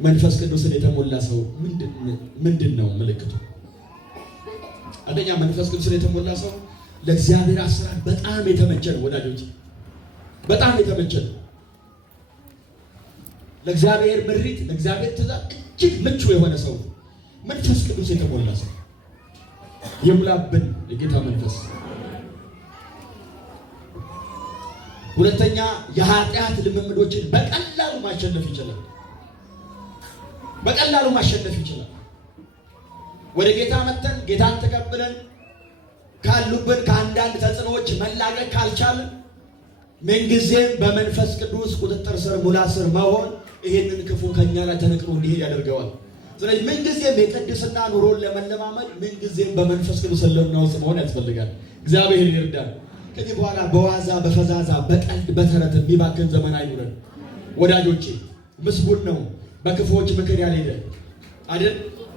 መንፈስ ቅዱስን የተሞላ ሰው ምንድነው ምልክቱ? አንደኛ መንፈስ ቅዱስን የተሞላ ሰው ለእግዚአብሔር አሰራር በጣም የተመቸ ነው ወዳጆች፣ በጣም የተመቸ ነው። ለእግዚአብሔር ምሪት፣ ለእግዚአብሔር ትእዛዝ እጅግ ምቹ የሆነ ሰው መንፈስ ቅዱስ የተሞላ ሰው ይሙላብን የጌታ መንፈስ። ሁለተኛ የኃጢአት ልምምዶችን በቀላሉ ማሸነፍ ይችላል። በቀላሉ ማሸነፍ ይችላል። ወደ ጌታ መተን ጌታን ተቀብለን ካሉብን ከአንዳንድ ተጽዕኖዎች መላቀቅ ካልቻልን ምንጊዜም በመንፈስ ቅዱስ ቁጥጥር ስር ሙላት ስር መሆን ይሄንን ክፉ ከኛ ላይ ተነቅሎ እንዲሄድ ያደርገዋል። ስለዚህ ምንጊዜም የቅድስና ኑሮን ለመለማመድ ምንጊዜም በመንፈስ ቅዱስ ሕልውና ውስጥ መሆን ያስፈልጋል። እግዚአብሔር ይርዳል። ከዚህ በኋላ በዋዛ በፈዛዛ በቀልድ በተረት የሚባክን ዘመን አይኑረን ወዳጆቼ። ምስጉን ነው በክፉዎች ምክር ያልሄደ አይደል፣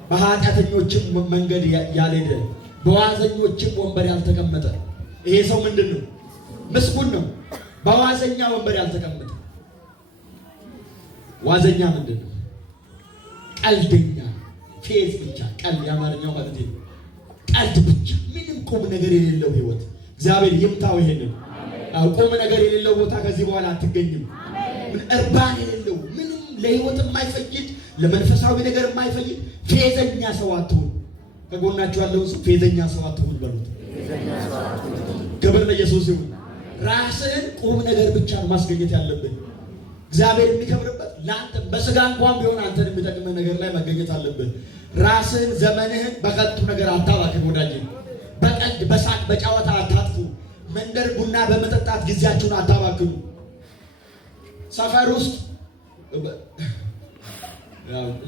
በኃጢአተኞችም መንገድ ያልሄደ፣ በዋዘኞችም ወንበር ያልተቀመጠ። ይሄ ሰው ምንድን ነው? ምስጉን ነው። በዋዘኛ ወንበር ያልተቀመጠ። ዋዘኛ ምንድን ነው? ቀልደኛ፣ ፌዝ ብቻ። ቀልድ የአማርኛው ማለት ነው። ቀልድ ብቻ፣ ምንም ቁም ነገር የሌለው ህይወት። እግዚአብሔር ይምታው ይሄንን። ቁም ነገር የሌለው ቦታ ከዚህ በኋላ አትገኝም። እርባን የሌለው ምንም ለህይወት የማይፈይድ ለመንፈሳዊ ነገር የማይፈይድ ፌዘኛ ሰው አትሁን። ከጎናችሁ ያለው ሰው ፌዘኛ ሰው አትሁን በሉት። ክብር ለኢየሱስ ይሁን። ራስህን ቁም ነገር ብቻ ነው ማስገኘት ያለብን። እግዚአብሔር የሚከብርበት ለአንተ በስጋ እንኳን ቢሆን አንተን የሚጠቅም ነገር ላይ መገኘት አለብን። ራስህን ዘመንህን በከንቱ ነገር አታባክን ወዳጅ። በቀልድ በሳቅ በጨዋታ አታጥፉ። መንደር ቡና በመጠጣት ጊዜያችሁን አታባክኑ። ሰፈር ውስጥ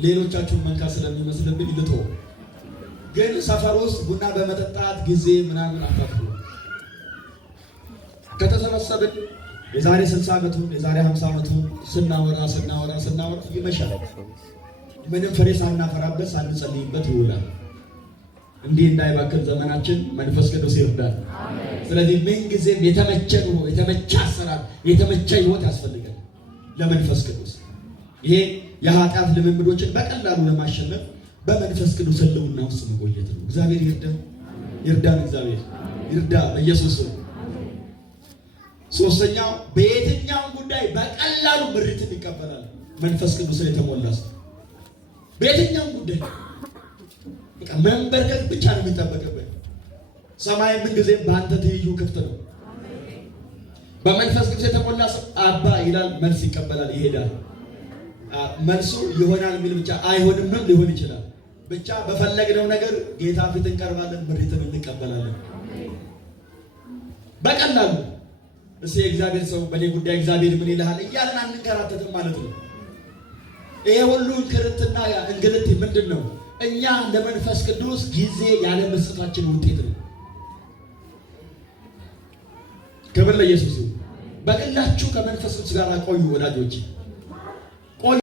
ሌሎቻችሁን መንካት ስለሚመስልብኝ ልቶ ግን ሰፈር ውስጥ ቡና በመጠጣት ጊዜ ምናምን አታጥፉ። ከተሰበሰብን የዛሬ 60 ዓመቱ የዛሬ 50 ዓመቱ ስናወራ ይመሻል። ምንም ፍሬ ሳናፈራበት ሳንጸልይበት ይውላል። እንዲህ እንዳይባክን ዘመናችን መንፈስ ቅዱስ ይርዳል። ስለዚህ ምን ጊዜም የተመቸ ኑሮ፣ የተመቸ አሰራር፣ የተመቸ ህይወት ያስፈልጋል ለመንፈስ ቅዱስ። ይሄ የኃጢአት ልምምዶችን በቀላሉ ለማሸነፍ በመንፈስ ቅዱስ ሕልውና ውስጥ መቆየት ነው። እግዚአብሔር ይርዳን። እግዚአብሔር ይርዳ በኢየሱስ። ሶስተኛው በየትኛውም ጉዳይ በቀላሉ ምሪትን ይቀበላል መንፈስ ቅዱስን የተሞላ ሰው። በየትኛውም ጉዳይ በቃ መንበርከክ ብቻ ነው የሚጠበቅበት። ሰማይ ምንጊዜም በአንተ ትይዩ ክፍት ነው። በመንፈስ ቅዱስ የተሞላ ሰው አባ ይላል፣ መልስ ይቀበላል፣ ይሄዳል። መልሱ ይሆናል የሚል ብቻ አይሆንምም ሊሆን ይችላል። ብቻ በፈለግነው ነገር ጌታ ፊት እንቀርባለን፣ ምሪትን እንቀበላለን በቀላሉ። እስኪ የእግዚአብሔር ሰው በኔ ጉዳይ እግዚአብሔር ምን ይልሃል እያልን አንንከራተትም ማለት ነው። ይሄ ሁሉ እንክርትና እንግልት ምንድን ነው? እኛ ለመንፈስ ቅዱስ ጊዜ ያለ መስጠታችን ውጤት ነው። ክብር ለኢየሱስ ይሁን። በግላችሁ ከመንፈስ ቅዱስ ጋር ቆዩ ወዳጆች።